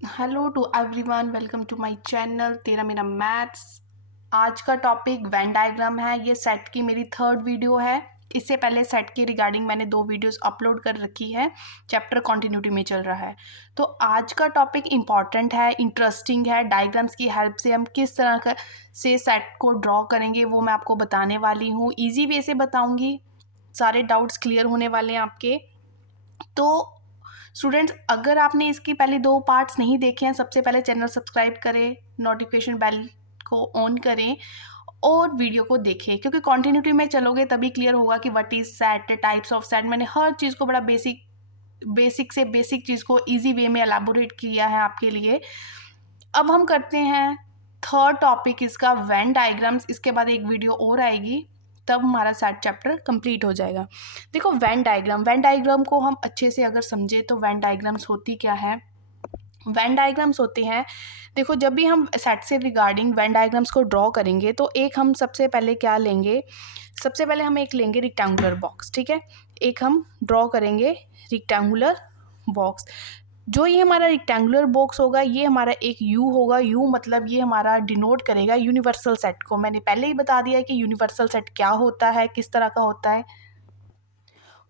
Hello to everyone, welcome to my channel तेरा मेरा maths. आज का टॉपिक वेन डायग्राम है। ये सेट की मेरी थर्ड वीडियो है। इससे पहले सेट के रिगार्डिंग मैंने 2 वीडियोस अपलोड कर रखी है। चैप्टर कंटिन्यूटी में चल रहा है। तो आज का टॉपिक इम्पॉर्टेंट है, इंटरेस्टिंग है। डायग्राम्स की हेल्प से हम किस तरह का से सेट को ड्रॉ करेंगे वो मैं आपको बताने वाली हूँ। ईजी वे से बताऊँगी, सारे डाउट्स क्लियर होने वाले हैं आपके। तो स्टूडेंट्स, अगर आपने इसकी पहले 2 पार्ट्स नहीं देखे हैं, सबसे पहले चैनल सब्सक्राइब करें, नोटिफिकेशन बेल को ऑन करें और वीडियो को देखें, क्योंकि कॉन्टिन्यूटी में चलोगे तभी क्लियर होगा कि what is set, types of set. मैंने हर चीज़ को बड़ा बेसिक से बेसिक चीज़ को इजी वे में एलैबोरेट किया है आपके लिए। अब हम करते हैं थर्ड टॉपिक इसका, वेन डायग्राम्स। इसके बाद एक वीडियो और आएगी, तब हमारा सेट चैप्टर कंप्लीट हो जाएगा। देखो, वेन डायग्राम को हम अच्छे से अगर समझे तो वेन डायग्राम्स होती क्या है। वेन डायग्राम्स होते हैं, देखो, जब भी हम सेट से रिगार्डिंग वेन डायग्राम्स को ड्रॉ करेंगे तो एक हम सबसे पहले क्या लेंगे, सबसे पहले हम एक लेंगे रेक्टेंगुलर बॉक्स। ठीक है, एक हम ड्रॉ करेंगे रेक्टेंगुलर बॉक्स। जो ये हमारा रेक्टेंगुलर बॉक्स होगा, ये हमारा एक यू होगा। यू मतलब ये हमारा डिनोट करेगा यूनिवर्सल सेट को। मैंने पहले ही बता दिया है कि यूनिवर्सल सेट क्या होता है, किस तरह का होता है।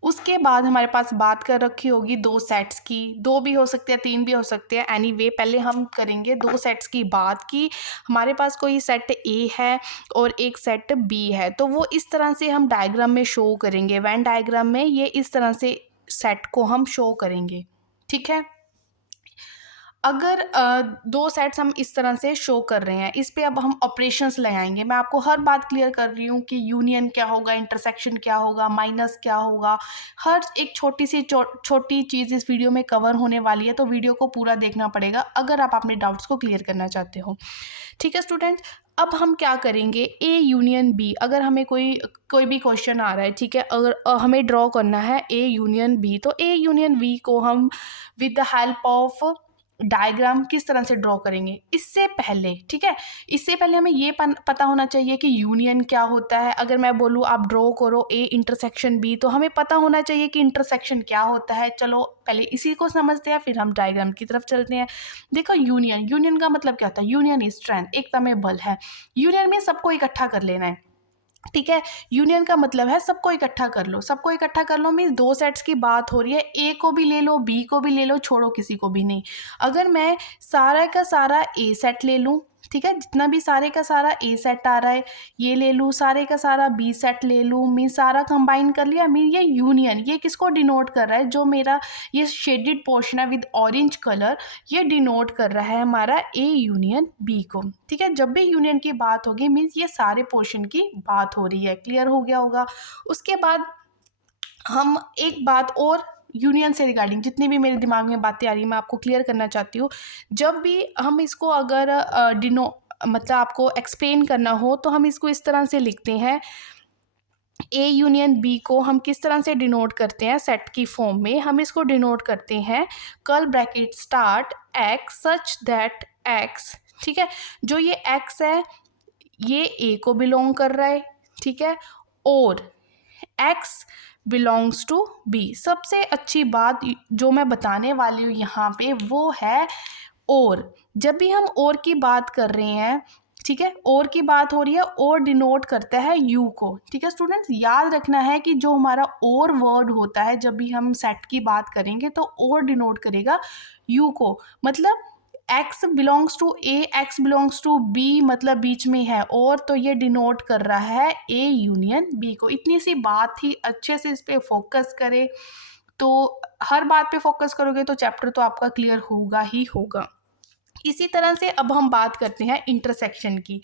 उसके बाद हमारे पास बात कर रखी होगी 2 सेट्स की। 2 भी हो सकते हैं, 3 भी हो सकते हैं, एनीवे पहले हम करेंगे 2 सेट्स की बात की। हमारे पास कोई सेट ए है और एक सेट बी है, तो वो इस तरह से हम डायग्राम में शो करेंगे। वेन डायग्राम में ये इस तरह से सेट को हम शो करेंगे। ठीक है, अगर 2 सेट्स हम इस तरह से शो कर रहे हैं, इस पे अब हम ऑपरेशंस लगाएंगे। मैं आपको हर बात क्लियर कर रही हूँ कि यूनियन क्या होगा, इंटरसेक्शन क्या होगा, माइनस क्या होगा। हर एक छोटी सी छोटी चीज़ इस वीडियो में कवर होने वाली है, तो वीडियो को पूरा देखना पड़ेगा अगर आप अपने डाउट्स को क्लियर करना चाहते हो। ठीक है स्टूडेंट्स, अब हम क्या करेंगे, ए यूनियन बी। अगर हमें कोई भी क्वेश्चन आ रहा है, ठीक है, अगर हमें ड्रॉ करना है ए यूनियन बी, तो ए यूनियन बी को हम with the help of diagram किस तरह से ड्रॉ करेंगे। इससे पहले, ठीक है, इससे पहले हमें ये पता होना चाहिए कि यूनियन क्या होता है। अगर मैं बोलूँ आप ड्रॉ करो ए इंटरसेक्शन बी, तो हमें पता होना चाहिए कि इंटरसेक्शन क्या होता है। चलो पहले इसी को समझते हैं, फिर हम डायग्राम की तरफ चलते हैं। देखो, यूनियन का मतलब क्या होता है। यूनियन इज स्ट्रेंथ, एकता में बल है। यूनियन में सबको इकट्ठा कर लेना है। ठीक है, यूनियन का मतलब है सबको इकट्ठा कर लो। सबको इकट्ठा कर लो मीन्स 2 सेट्स की बात हो रही है। ए को भी ले लो, बी को भी ले लो, छोड़ो किसी को भी नहीं। अगर मैं सारा का सारा ए सेट ले लूँ, ठीक है, जितना भी सारे का सारा ए सेट आ रहा है ये ले लूँ, सारे का सारा बी सेट ले लूँ, मीन्स सारा कंबाइन कर लिया। मीन ये यूनियन, ये किसको डिनोट कर रहा है, जो मेरा ये शेडेड पोर्शन है विद ऑरेंज कलर, ये डिनोट कर रहा है हमारा ए यूनियन बी को। ठीक है, जब भी यूनियन की बात होगी मीन्स ये सारे पोर्शन की बात हो रही है। क्लियर हो गया होगा। उसके बाद हम एक बात और यूनियन से रिगार्डिंग, जितनी भी मेरे दिमाग में बातें आ रही हैं मैं आपको क्लियर करना चाहती हूँ। जब भी हम इसको अगर मतलब आपको एक्सप्लेन करना हो तो हम इसको इस तरह से लिखते हैं। ए यूनियन बी को हम किस तरह से डिनोट करते हैं, सेट की फॉर्म में हम इसको डिनोट करते हैं curl bracket start x such that x. ठीक है, जो ये एक्स है ये ए को बिलोंग कर रहा है। ठीक है, और एक्स बिलोंग्स टू बी। सबसे अच्छी बात जो मैं बताने वाली हूँ यहाँ पे वो है और। जब भी हम और की बात कर रहे हैं, ठीक है, और की बात हो रही है, और डिनोट करता है यू को। ठीक है स्टूडेंट्स, याद रखना है कि जो हमारा और वर्ड होता है जब भी हम सेट की बात करेंगे तो और डिनोट करेगा यू को। मतलब x belongs to A, x belongs to B, मतलब बीच में है और, तो ये डिनोट कर रहा है ए यूनियन बी को। इतनी सी बात थी, अच्छे से इस पे फोकस करें। तो हर बात पे फोकस करोगे तो चैप्टर तो आपका क्लियर होगा ही होगा। इसी तरह से अब हम बात करते हैं इंटरसेक्शन की।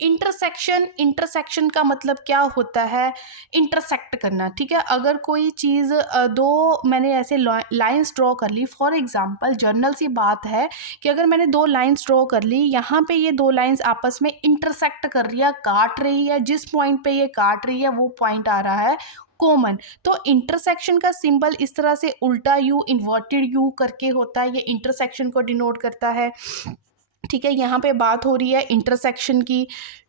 इंटरसेक्शन का मतलब क्या होता है, इंटरसेक्ट करना। ठीक है, अगर कोई चीज़ दो मैंने ऐसे लाइंस ड्रॉ कर ली, फॉर एग्जांपल जर्नल सी बात है कि अगर मैंने 2 लाइंस ड्रॉ कर ली, यहाँ पे ये 2 लाइंस आपस में इंटरसेक्ट कर रही है, काट रही है, जिस पॉइंट पे ये काट रही है वो पॉइंट आ रहा है कॉमन। तो इंटरसेक्शन का सिंबल इस तरह से उल्टा यू इन्वर्टेड यू करके होता है, ये इंटरसेक्शन को डिनोट करता है। ठीक है, यहाँ पे बात हो रही है इंटरसेक्शन की।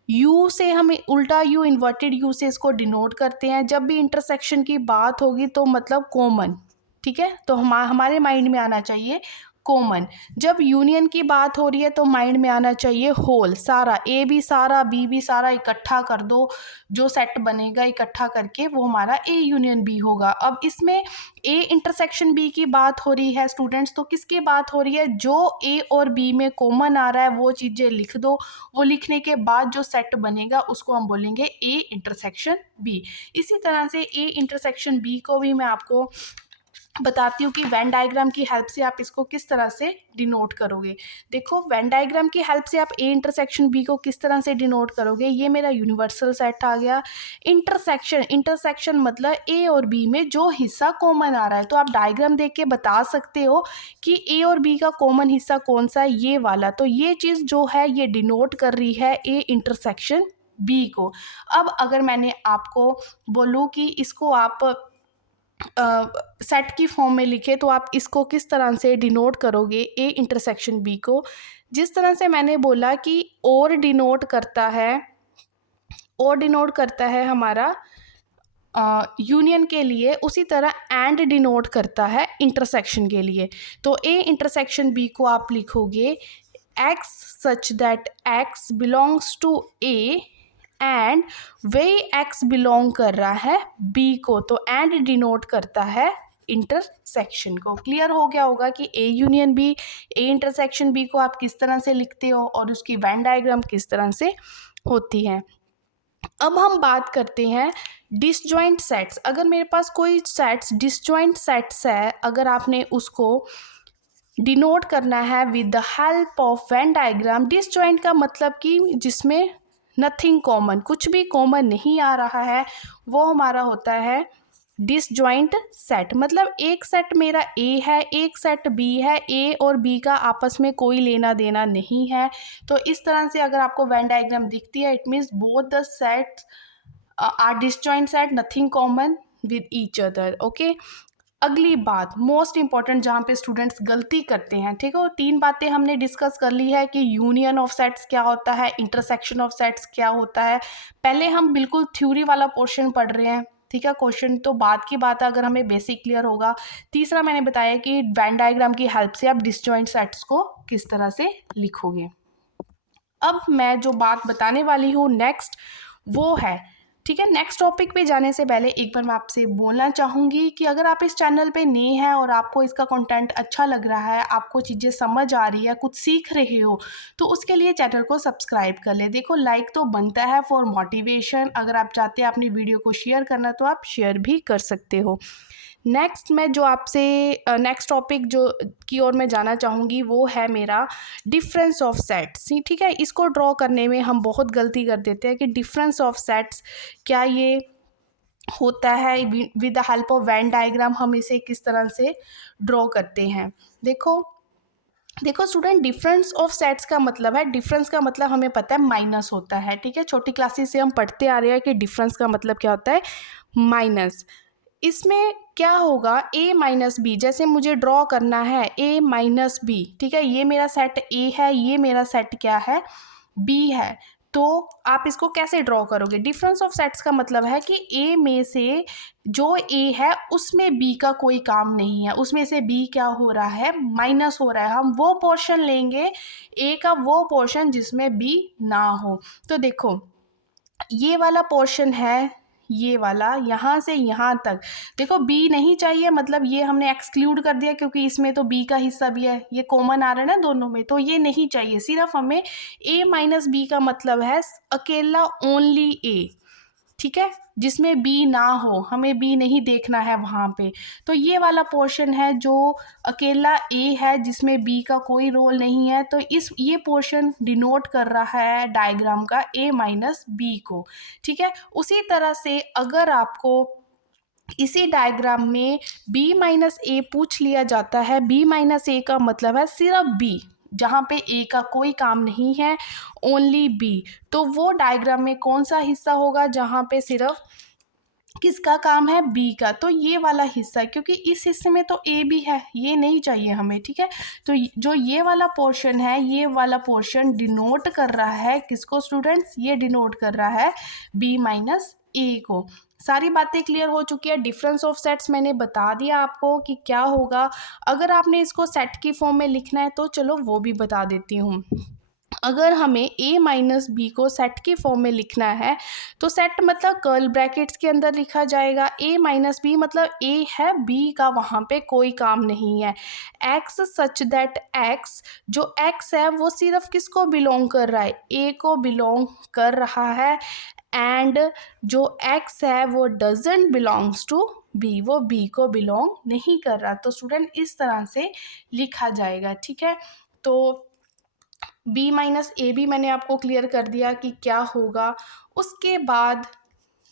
यू से हम उल्टा यू इन्वर्टेड यू से इसको डिनोट करते हैं। जब भी इंटरसेक्शन की बात होगी तो मतलब कॉमन। ठीक है, तो हमारे माइंड में आना चाहिए कॉमन। जब यूनियन की बात हो रही है तो माइंड में आना चाहिए होल, सारा, ए भी सारा, बी भी सारा, इकट्ठा कर दो, जो सेट बनेगा इकट्ठा करके वो हमारा ए यूनियन बी होगा। अब इसमें ए इंटरसेक्शन बी की बात हो रही है स्टूडेंट्स, तो किसकी बात हो रही है? जो ए और बी में कॉमन आ रहा है वो चीज़ें लिख दो, वो लिखने के बाद जो सेट बनेगा उसको हम बोलेंगे ए इंटरसेक्शन बी। इसी तरह से ए इंटरसेक्शन बी को भी मैं आपको बताती हूँ कि वेन डायग्राम की हेल्प से आप इसको किस तरह से डिनोट करोगे। देखो, वेन डायग्राम की हेल्प से आप ए इंटरसेक्शन बी को किस तरह से डिनोट करोगे। ये मेरा यूनिवर्सल सेट आ गया। इंटरसेक्शन मतलब ए और बी में जो हिस्सा कॉमन आ रहा है, तो आप डायग्राम देख के बता सकते हो कि ए और बी का कॉमन हिस्सा कौन सा है, ये वाला। तो ये चीज़ जो है ये डिनोट कर रही है ए इंटरसेक्शन बी को। अब अगर मैंने आपको बोलूँ कि इसको आप सेट की फॉर्म में लिखे तो आप इसको किस तरह से डिनोट करोगे ए इंटरसेक्शन बी को। जिस तरह से मैंने बोला कि और डिनोट करता है हमारा यूनियन के लिए, उसी तरह एंड डिनोट करता है इंटरसेक्शन के लिए। तो ए इंटरसेक्शन बी को आप लिखोगे x such that x belongs to A and वे एक्स बिलोंग कर रहा है बी को। तो एंड डिनोट करता है इंटरसेक्शन को। क्लियर हो गया होगा कि A union B, A intersection B को आप किस तरह से लिखते हो और उसकी वेन डायग्राम किस तरह से होती है। अब हम बात करते हैं डिसजॉइंट सेट्स। अगर मेरे पास कोई सेट्स डिसजॉइंट सेट्स है, अगर आपने उसको डिनोट करना है with the help of Venn diagram. Disjoint का मतलब कि जिसमें नथिंग कॉमन, कुछ भी कॉमन नहीं आ रहा है, वो हमारा होता है डिसजॉइंट सेट। मतलब एक सेट मेरा ए है, एक सेट बी है, ए और बी का आपस में कोई लेना देना नहीं है। तो इस तरह से अगर आपको वेन डायग्राम दिखती है, it means both the sets are disjoint set, nothing common with each other. Okay, अगली बात मोस्ट इंपॉर्टेंट जहाँ पे स्टूडेंट्स गलती करते हैं, ठीक है। 3 बातें हमने डिस्कस कर ली है कि यूनियन ऑफ सेट्स क्या होता है, इंटरसेक्शन ऑफ सेट्स क्या होता है। पहले हम बिल्कुल थ्योरी वाला पोर्शन पढ़ रहे हैं, ठीक है। क्वेश्चन तो बाद की बात है अगर हमें बेसिक क्लियर होगा। तीसरा मैंने बताया कि वेन डायग्राम की हेल्प से आप डिसजॉइंट सेट्स को किस तरह से लिखोगे। अब मैं जो बात बताने वाली हूँ नेक्स्ट वो है, ठीक है। नेक्स्ट टॉपिक पे जाने से पहले एक बार मैं आपसे बोलना चाहूँगी कि अगर आप इस चैनल पे नए हैं और आपको इसका कंटेंट अच्छा लग रहा है, आपको चीज़ें समझ आ रही है, कुछ सीख रहे हो, तो उसके लिए चैनल को सब्सक्राइब कर ले। देखो, लाइक तो बनता है फॉर मोटिवेशन। अगर आप चाहते हैं अपनी वीडियो को शेयर करना तो आप शेयर भी कर सकते हो। नेक्स्ट मैं जो आपसे नेक्स्ट टॉपिक जो की ओर मैं जाना चाहूँगी वो है मेरा डिफरेंस ऑफ सेट्स, ठीक है। इसको ड्रॉ करने में हम बहुत गलती कर देते हैं कि डिफरेंस ऑफ सेट्स क्या ये होता है, with the help of Venn diagram हम इसे किस तरह से ड्रॉ करते हैं। देखो स्टूडेंट, डिफरेंस ऑफ सेट्स का मतलब है, डिफरेंस का मतलब हमें पता है माइनस होता है, ठीक है। छोटी क्लासेस से हम पढ़ते आ रहे हैं कि डिफरेंस का मतलब क्या होता है, माइनस। इसमें क्या होगा, a माइनस बी, जैसे मुझे ड्रॉ करना है a माइनस बी, ठीक है। ये मेरा सेट a है, ये मेरा सेट क्या है, b है। तो आप इसको कैसे ड्रॉ करोगे? डिफरेंस ऑफ सेट्स का मतलब है कि a में से जो a है उसमें b का कोई काम नहीं है, उसमें से b क्या हो रहा है, माइनस हो रहा है। हम वो पोर्शन लेंगे a का, वो पोर्शन जिसमें b ना हो। तो देखो, ये वाला पोर्शन है, ये वाला यहाँ से यहाँ तक, देखो b नहीं चाहिए, मतलब ये हमने एक्सक्लूड कर दिया क्योंकि इसमें तो b का हिस्सा भी है, ये कॉमन आ रहा है ना दोनों में, तो ये नहीं चाहिए। सिर्फ हमें a माइनस बी का मतलब है अकेला ओनली a, ठीक है, जिसमें b ना हो, हमें b नहीं देखना है वहाँ पे। तो ये वाला पोर्शन है जो अकेला a है, जिसमें b का कोई रोल नहीं है, तो ये पोर्शन डिनोट कर रहा है डायग्राम का a माइनस बी को, ठीक है। उसी तरह से अगर आपको इसी डायग्राम में b माइनस ए पूछ लिया जाता है, b माइनस ए का मतलब है सिर्फ b, जहाँ पे a का कोई काम नहीं है, ओनली b, तो वो डायग्राम में कौन सा हिस्सा होगा जहाँ पे सिर्फ किसका काम है, b का। तो ये वाला हिस्सा, क्योंकि इस हिस्से में तो a भी है, ये नहीं चाहिए हमें, ठीक है। तो जो ये वाला पोर्शन है, ये वाला पोर्शन डिनोट कर रहा है किसको स्टूडेंट्स, ये डिनोट कर रहा है b माइनस ए को। सारी बातें क्लियर हो चुकी है। डिफरेंस ऑफ सेट्स मैंने बता दिया आपको कि क्या होगा। अगर आपने इसको सेट की फॉर्म में लिखना है तो चलो वो भी बता देती हूँ। अगर हमें a माइनस बी को सेट की फॉर्म में लिखना है तो सेट मतलब कर्ल ब्रैकेट्स के अंदर लिखा जाएगा। a माइनस बी मतलब a है, b का वहाँ पे कोई काम नहीं है। x सच दैट x, जो x है वो सिर्फ किसको बिलोंग कर रहा है, a को बिलोंग कर रहा है। एंड जो x है वो डजंट बिलोंग्स टू b, वो b को बिलोंग नहीं कर रहा। तो स्टूडेंट इस तरह से लिखा जाएगा, ठीक है। तो b माइनस ए भी मैंने आपको क्लियर कर दिया कि क्या होगा। उसके बाद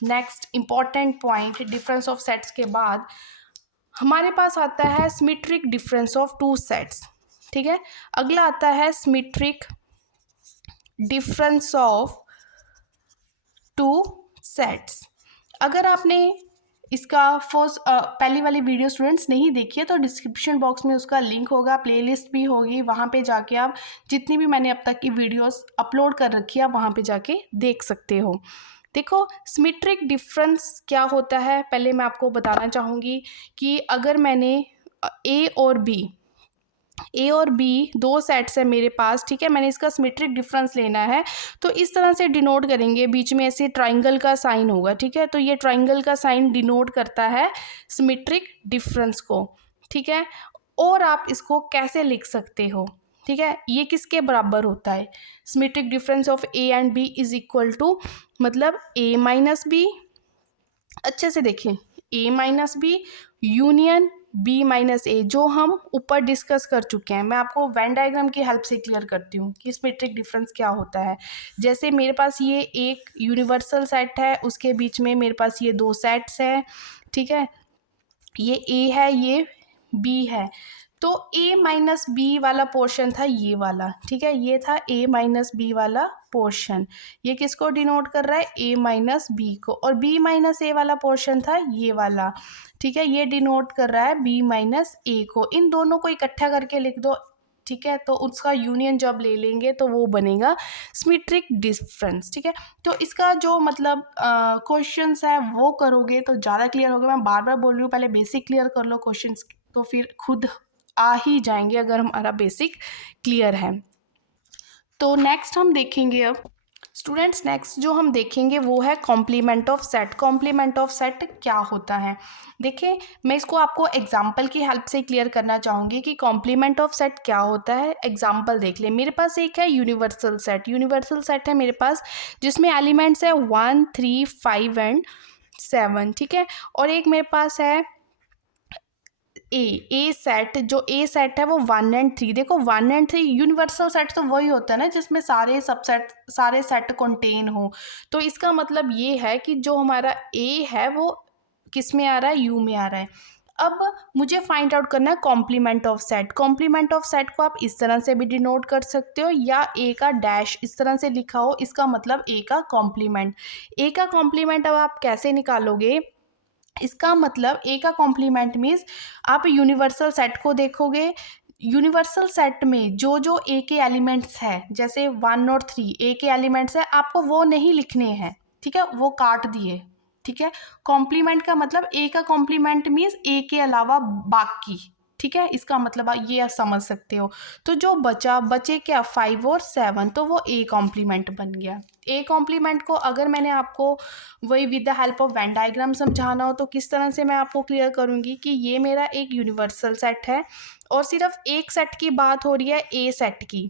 next important point, difference of sets के बाद हमारे पास आता है symmetric difference of two sets, ठीक है। अगला आता है symmetric difference of two sets. अगर आपने इसका फर्स्ट पहली वाली वीडियो स्टूडेंट्स नहीं देखी है तो डिस्क्रिप्शन बॉक्स में उसका लिंक होगा, प्लेलिस्ट भी होगी, वहाँ पे जाके आप जितनी भी मैंने अब तक की वीडियोस अपलोड कर रखी है आप वहाँ पे जाके देख सकते हो। देखो सिमेट्रिक डिफरेंस क्या होता है, पहले मैं आपको बताना चाहूँगी कि अगर मैंने ए और बी दो सेट्स है मेरे पास, ठीक है, मैंने इसका सिमेट्रिक डिफरेंस लेना है तो इस तरह से डिनोट करेंगे। बीच में ऐसे ट्राइंगल का साइन होगा, ठीक है, तो ये ट्राइंगल का साइन डिनोट करता है सिमेट्रिक डिफरेंस को, ठीक है। और आप इसको कैसे लिख सकते हो, ठीक है, ये किसके बराबर होता है, symmetric difference of A and B is equal to मतलब ए माइनस बी, अच्छे से देखें, A minus B union B minus A, जो हम ऊपर डिस्कस कर चुके हैं। मैं आपको वेन डायग्राम की हेल्प से क्लियर करती हूँ कि सिमेट्रिक डिफरेंस क्या होता है। जैसे मेरे पास ये एक यूनिवर्सल सेट है, उसके बीच में मेरे पास ये दो सेट्स हैं, ठीक है, ये ए है ये बी है। तो a माइनस बी वाला पोर्शन था ये वाला, ठीक है, ये था a माइनस बी वाला पोर्शन, ये किसको डिनोट कर रहा है, a माइनस बी को। और b माइनस ए वाला पोर्शन था ये वाला, ठीक है, ये डिनोट कर रहा है b माइनस ए को। इन दोनों को इकट्ठा करके लिख दो, ठीक है, तो उसका यूनियन जब ले लेंगे तो वो बनेगा सिमेट्रिक डिफरेंस, ठीक है। तो इसका जो मतलब क्वेश्चंस है वो करोगे तो ज़्यादा क्लियर होगा। मैं बार बार बोल रही हूँ, पहले बेसिक क्लियर कर लो क्वेश्चंस, तो फिर खुद आ ही जाएंगे अगर हमारा बेसिक क्लियर है। तो नेक्स्ट हम देखेंगे अब स्टूडेंट्स, नेक्स्ट जो हम देखेंगे वो है complement of set. Complement of set क्या होता है, देखिए मैं इसको आपको एग्जांपल की हेल्प से क्लियर करना चाहूँगी कि कॉम्प्लीमेंट ऑफ सेट क्या होता है। एग्जांपल देख ले, मेरे पास एक है यूनिवर्सल सेट, यूनिवर्सल सेट है मेरे पास जिसमें एलिमेंट्स है 1 3 5 एंड 7, ठीक है। और एक मेरे पास है ए सेट, जो ए सेट है वो 1 एंड 3। देखो 1 एंड 3 यूनिवर्सल सेट तो वही होता है ना जिसमें सारे सबसेट सारे सेट कंटेन हो। तो इसका मतलब ये है कि जो हमारा ए है वो किस में आ रहा है, यू में आ रहा है। अब मुझे फाइंड आउट करना है complement of set. Complement of set को आप इस तरह से भी डिनोट कर सकते हो या ए का डैश इस तरह से लिखा हो, इसका मतलब ए का कॉम्प्लीमेंट। ए का कॉम्प्लीमेंट अब आप कैसे निकालोगे, इसका मतलब ए का कॉम्प्लीमेंट मीन्स आप यूनिवर्सल सेट को देखोगे, यूनिवर्सल सेट में जो जो ए के एलिमेंट्स है जैसे 1 और 3 ए के एलिमेंट्स है, आपको वो नहीं लिखने हैं, ठीक है, वो काट दिए, ठीक है। कॉम्प्लीमेंट का मतलब ए का कॉम्प्लीमेंट मीन्स ए के अलावा बाकी, ठीक है, इसका मतलब ये आप समझ सकते हो। तो जो बचे क्या 5 और 7, तो वो ए कॉम्प्लीमेंट बन गया। ए कॉम्प्लीमेंट को अगर मैंने आपको वही with the help of Venn diagram समझाना हो तो किस तरह से मैं आपको क्लियर करूँगी कि ये मेरा एक यूनिवर्सल सेट है और सिर्फ एक सेट की बात हो रही है ए सेट की,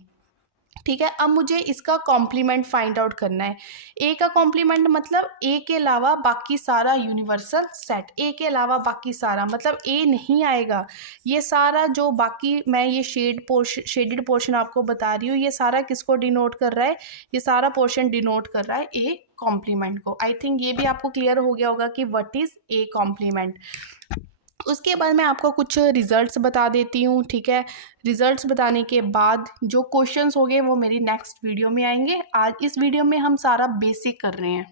ठीक है। अब मुझे इसका कॉम्प्लीमेंट फाइंड आउट करना है। ए का कॉम्प्लीमेंट मतलब ए के अलावा बाकी सारा यूनिवर्सल सेट, ए के अलावा बाकी सारा मतलब ए नहीं आएगा, ये सारा जो बाकी मैं ये शेडेड पोर्शन आपको बता रही हूँ ये सारा किसको डिनोट कर रहा है, ये सारा पोर्शन डिनोट कर रहा है ए कॉम्प्लीमेंट को। आई थिंक ये भी आपको क्लियर हो गया होगा कि व्हाट इज़ ए कॉम्प्लीमेंट। उसके बाद मैं आपको कुछ रिजल्ट्स बता देती हूँ, ठीक है। रिजल्ट्स बताने के बाद जो क्वेश्चंस होंगे वो मेरी नेक्स्ट वीडियो में आएंगे। आज इस वीडियो में हम सारा बेसिक कर रहे हैं।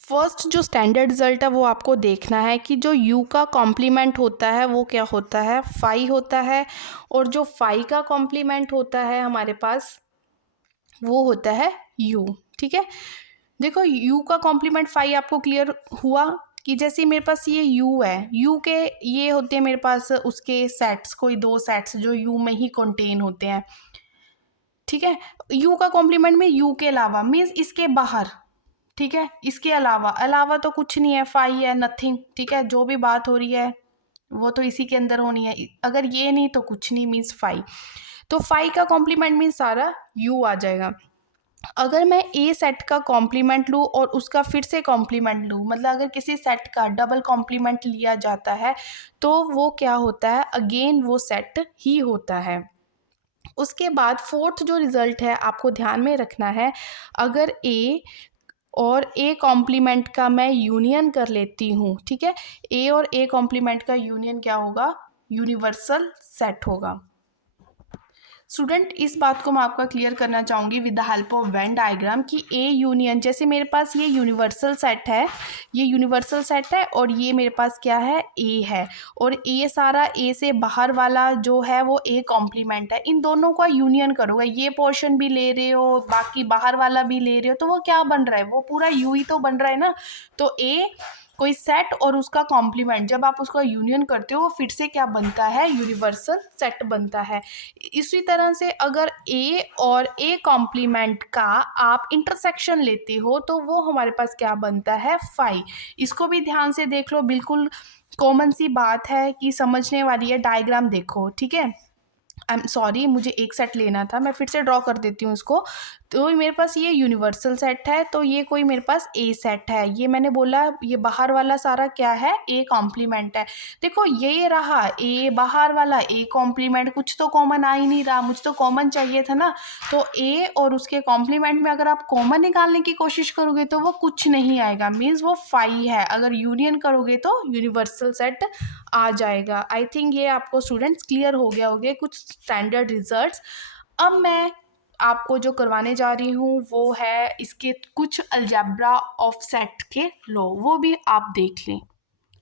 फर्स्ट जो स्टैंडर्ड रिजल्ट है वो आपको देखना है कि जो u का कॉम्प्लीमेंट होता है वो क्या होता है, 5 होता है, और जो 5 का कॉम्प्लीमेंट होता है हमारे पास वो होता है u, ठीक है। देखो यू का कॉम्प्लीमेंट फाई आपको क्लियर हुआ कि जैसे मेरे पास ये यू है, यू के ये होते हैं मेरे पास उसके सेट्स, कोई दो सेट्स जो यू में ही कंटेन होते हैं, ठीक है। यू का कॉम्प्लीमेंट में यू के अलावा मीन्स इसके बाहर, ठीक है, इसके अलावा, अलावा तो कुछ नहीं है, फाई है, नथिंग, ठीक है। जो भी बात हो रही है वो तो इसी के अंदर होनी है, अगर ये नहीं तो कुछ नहीं, मीन्स फाई। तो फाई का कॉम्प्लीमेंट मीन्स सारा यू आ जाएगा। अगर मैं ए सेट का कॉम्प्लीमेंट लूँ और उसका फिर से कॉम्प्लीमेंट लूँ, मतलब अगर किसी सेट का डबल कॉम्प्लीमेंट लिया जाता है तो वो क्या होता है, अगेन वो सेट ही होता है। उसके बाद फोर्थ जो रिजल्ट है आपको ध्यान में रखना है, अगर ए और ए कॉम्प्लीमेंट का मैं यूनियन कर लेती हूँ, ठीक है, ए और ए कॉम्प्लीमेंट का यूनियन क्या होगा, यूनिवर्सल सेट होगा। स्टूडेंट इस बात को मैं आपका क्लियर करना चाहूँगी with the help of Venn diagram कि ए यूनियन, जैसे मेरे पास ये यूनिवर्सल सेट है, ये यूनिवर्सल सेट है और ये मेरे पास क्या है, ए है, और ए सारा ए से बाहर वाला जो है वो ए कॉम्प्लीमेंट है। इन दोनों का यूनियन करोगे, ये पोर्शन भी ले रहे हो बाकी बाहर वाला भी ले रहे हो, तो वो क्या बन रहा है, वो पूरा यू ही तो बन रहा है ना। तो ए कोई सेट और उसका कॉम्प्लीमेंट जब आप उसका यूनियन करते हो वो फिर से क्या बनता है, यूनिवर्सल सेट बनता है। इसी तरह से अगर ए और ए कॉम्प्लीमेंट का आप इंटरसेक्शन लेते हो तो वो हमारे पास क्या बनता है, फाई। इसको भी ध्यान से देख लो, बिल्कुल कॉमन सी बात है कि समझने वाली है। डायग्राम देखो, ठीक है। आई एम सॉरी, मुझे एक सेट लेना था, मैं फिर से ड्रॉ कर देती हूँ इसको। तो मेरे पास ये यूनिवर्सल सेट है, तो ये कोई मेरे पास ए सेट है, ये मैंने बोला ये बाहर वाला सारा क्या है, ए कॉम्प्लीमेंट है। देखो ये रहा ए बाहर वाला, ए कॉम्प्लीमेंट, कुछ तो कॉमन आ ही नहीं रहा, मुझे तो कॉमन चाहिए था ना। तो ए और उसके कॉम्प्लीमेंट में अगर आप कॉमन निकालने की कोशिश करोगे तो वो कुछ नहीं आएगा, मीन्स वो फाई है। अगर यूनियन करोगे तो यूनिवर्सल सेट आ जाएगा। आई थिंक ये आपको स्टूडेंट्स क्लियर हो गया होगा कुछ स्टैंडर्ड रिजल्ट्स। अब मैं आपको जो करवाने जा रही हूँ वो है इसके कुछ अलजेब्रा ऑफ सेट के लॉ, वो भी आप देख लें।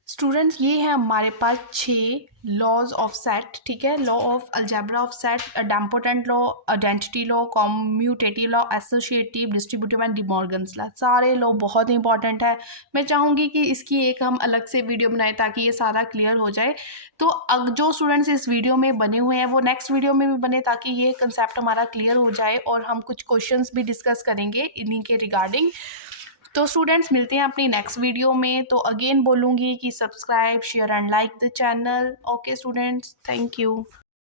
स्टूडेंट्स ये है हमारे पास 6 लॉज ऑफ सेट, ठीक है। Law of algebra of set, idempotent law, identity law, commutative law, associative, distributive and De Morgan's law. सारे लॉ बहुत इंपॉर्टेंट है, मैं चाहूँगी कि इसकी एक हम अलग से वीडियो बनाएं ताकि ये सारा क्लियर हो जाए। तो अब जो स्टूडेंट्स इस वीडियो में बने हुए हैं वो नेक्स्ट वीडियो में भी बने ताकि ये कंसेप्ट हमारा क्लियर हो जाए, और हम कुछ क्वेश्चंस भी डिस्कस करेंगे इन्हीं के रिगार्डिंग। तो स्टूडेंट्स मिलते हैं अपनी नेक्स्ट वीडियो में। तो अगेन बोलूँगी कि subscribe, share and like the channel. Okay students, thank you.